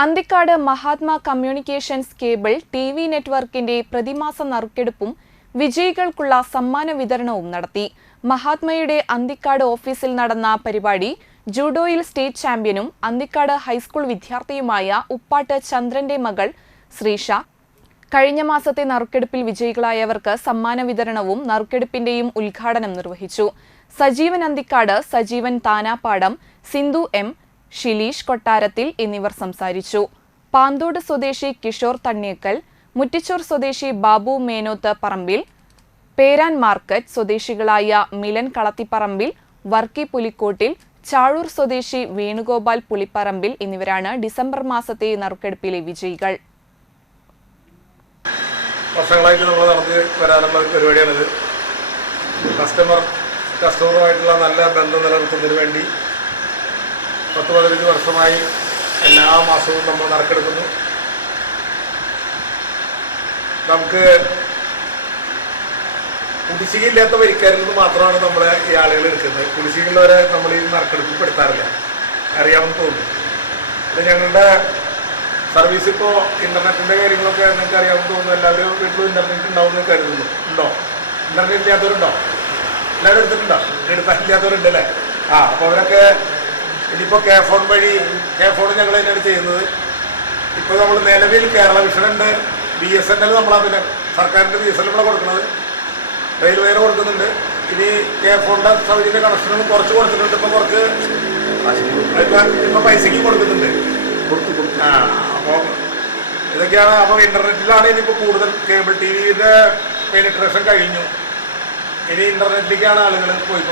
Anthikad Mahatma communications cable T V നെറ്റ്വർക്കിന്റെ പ്രതിമാസ നറുക്കെടുപ്പും വിജയികൾക്കുള്ള സമ്മാന വിതരണവും നടത്തി. മഹാത്മയുടെ അന്തിക്കാട് ഓഫീസിൽ നടന്ന പരിപാടി ജൂഡോയിൽ സ്റ്റേറ്റ് ചാമ്പ്യനും അന്തിക്കാട് ഹൈസ്കൂൾ വിദ്യാർത്ഥിയുമായ ഉപ്പാട്ട് ചന്ദ്രന്റെ മകൾ ശ്രീഷ. കഴിഞ്ഞ മാസത്തെ നറുക്കെടുപ്പിൽ വിജയികളായവർക്ക് സമ്മാന വിതരണവും നറുക്കെടുപ്പിന്റെയും ഉദ്ഘാടനം നിർവഹിച്ചു. സജീവൻ അന്തിക്കാട് സജീവൻ താനാപ്പാടം സിന്ധു എം ഷിലീഷ് കൊട്ടാരത്തിൽ എന്നിവർ സംസാരിച്ചു. പാന്തോട് സ്വദേശി കിഷോർ തണ്ണിയക്കൽ മുറ്റിച്ചോർ സ്വദേശി ബാബു മേനോത്ത് പറമ്പിൽ പേരാൻ മാർക്കറ്റ് സ്വദേശികളായ മിലൻ കളത്തിപ്പറമ്പിൽ വർക്കി പുലിക്കോട്ടിൽ ചാഴൂർ സ്വദേശി വേണുഗോപാൽ പുളിപ്പറമ്പിൽ എന്നിവരാണ് ഡിസംബർ മാസത്തെ നറുക്കെടുപ്പിലെ വിജയികൾ. വർഷങ്ങളായിട്ട് നമ്മൾ നടത്തി വരാനുള്ള പരിപാടിയാണിത്. കസ്റ്റമർ കസ്റ്റമറുമായിട്ടുള്ള നല്ല ബന്ധം നിലനിർത്തുന്നതിന് വേണ്ടി പത്ത് പതിനഞ്ച് വർഷമായി എല്ലാ മാസവും നമ്മൾ നറുക്കെടുക്കുന്നു. നമുക്ക് കുടിശ്ശികയില്ലാത്ത വരിക്കാരിൽ നിന്ന് മാത്രമാണ് നമ്മൾ ഈ ആളുകൾ എടുക്കുന്നത്. കുടിശ്ശികയുള്ളവരെ നമ്മൾ ഈ നറുക്കെടുപ്പിൽ പെടുത്താറില്ല അറിയാമെന്ന് തോന്നുന്നു. ഇത് ഞങ്ങളുടെ സർവീസ് ഇപ്പോൾ ഇന്റർനെറ്റിന്റെ കാര്യങ്ങളൊക്കെ നിങ്ങൾക്ക് അറിയാമെന്ന് തോന്നുന്നു. എല്ലാവരും വീട്ടിലും ഇന്റർനെറ്റ് ഉണ്ടാവും എന്ന് കരുതുന്നു. ഉണ്ടോ? ഇന്റർനെറ്റ് ഇല്ലാത്തവരുണ്ടോ? എല്ലാവരും എടുത്തിട്ടുണ്ടോ? എടുത്തില്ലാത്തവരുണ്ട് അല്ലേ? ആ അപ്പോൾ അവരൊക്കെ ഇനിയിപ്പോൾ കെ ഫോൺ വഴി കെ ഫോൺ ഞങ്ങൾ തന്നെയാണ് ചെയ്യുന്നത്. ഇപ്പോൾ നമ്മൾ നിലവിൽ കേരള വിഷനുണ്ട് ബി എസ് എൻ എൽ നമ്മളാ പിന്നെ സർക്കാരിന്റെ ബി എസ് എൻ എൽ കൊടുക്കുന്നത്. റെയിൽവേ കൊടുക്കുന്നുണ്ട്. ഇനി കെ ഫോണിന്റെ സൗകര്യത്തിന്റെ കണക്ഷനുകൾ കുറച്ച് കൊടുത്തിട്ടുണ്ട്. ഇപ്പോൾ കുറച്ച് ഇപ്പോൾ ഇപ്പം പൈസയ്ക്ക് കൊടുക്കുന്നുണ്ട്. ആ അപ്പോൾ ഇതൊക്കെയാണ്. അപ്പോൾ ഇന്റർനെറ്റിലാണ് ഇനിയിപ്പോൾ കൂടുതൽ കേബിൾ ടി വിയുടെ പെനിട്രേഷൻ കഴിഞ്ഞു. ഇനി ഇന്റർനെറ്റിലേക്കാണ് ആളുകൾ പോയിക്കൊണ്ടിരിക്കുന്നത്.